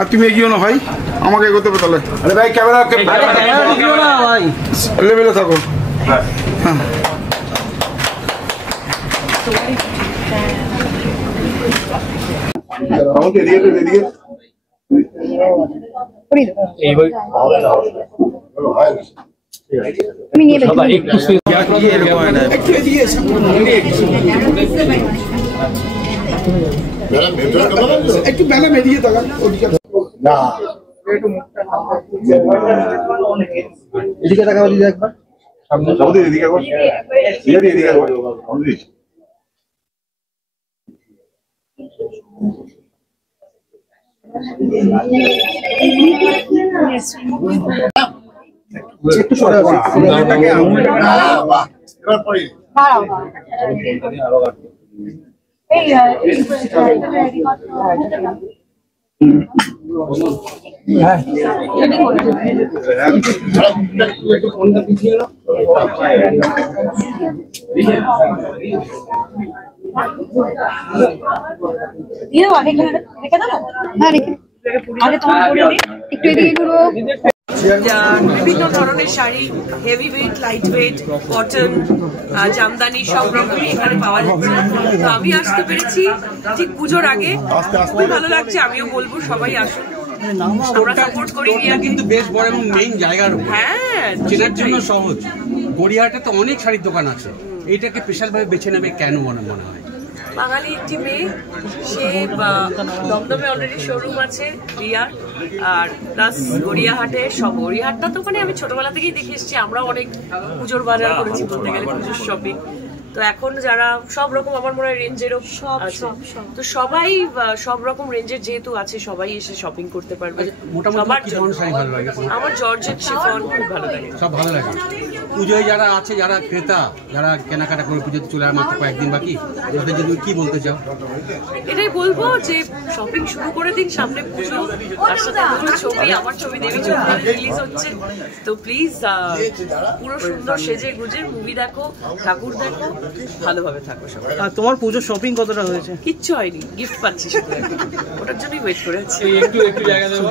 আর তুমি এগিয়েও না ভাই, আমাকে এগোতে হবে তাহলে। আরে ভাই ক্যামেরা ভাই লেভেলে থাকো। হ্যাঁ একটু ম্যাডাম এদিকে তাকান। না এদিকে তাকাও, দিদি একবার সামনে সবদি এদিকে একবার, দিদি এদিকে একবার সবদি। একটু সরে আসো এটাকে বাহ এবার পড়ি দাঁড়াও এই রেডি করতে হ্যাঁ একটু ফোনটা পিছিয়ে নাও। দিয়ে আগে রেখে দাও। হ্যাঁ রেখে আগে তোমার করে দিই, একটু এদিকে ঘুরো। বিভিন্ন ধরনের sari, heavy weight, light weight, cotton, Jamdani সব রকমই এখানে পাওয়া যাচ্ছে। তো আমি আসতে পেরেছি ঠিক পুজোর আগে, খুব ভালো লাগছে। আমিও বলবো সবাই আসুন, আমরা সাপোর্ট করি। কিন্তু বেশ বড় এবং মেইন জায়গার, হ্যাঁ চেনার জন্য সহজ। গড়িয়াহাটে তো অনেক শাড়ির দোকান আছে, এইটাকে স্পেশাল ভাবে বেছে নেবে কেন মনে হয়? বাঙালি একটি মেয়ে, সে দমদমে অলরেডি শোরুম আছে রিয়ার, আর প্লাস গড়িয়াহাটে সব। গড়িয়াহাটটা তো ওখানে আমি ছোটবেলা থেকেই দেখে এসেছি, আমরাও অনেক পুজোর বাজার করেছি বলতে গেলে, পুজোর শপিং। তো এখন যারা সব রকম আমার মনে হয় রেঞ্জেরও আছে, তো সবাই সব রকম রেঞ্জের যেহেতু আছে সবাই এসে শপিং করতে পারবে। আমার জর্জেট শিফন খুব ভালো লাগে, সব ভালো লাগে। পুজোয় যারা আছে, যারা ক্রেতা, যারা কেনাকাটা করে পুজোতে চলে আর মাত্র কয়েকদিন বাকি, তাদের জন্য কি বলতে চাও? এটাই বলবো যে শপিং শুরু করে দিন, সামনে পুজো, তার সাথে ছবি, আমার ছবি দেবী ছবি রিলিজ হচ্ছে। তো প্লিজ পুরো সুন্দর সেজে গুজে মুভি দেখো, ঠাকুর দেখো, ভালোভাবে থাকো সবাই। আর তোমার পুজোর শপিং কতটা হয়েছে? কিচ্ছু হয়নি, গিফট পাচ্ছি শুধু, ওটার জন্যই ওয়েট করে আছি। একটু জায়গা দেবো।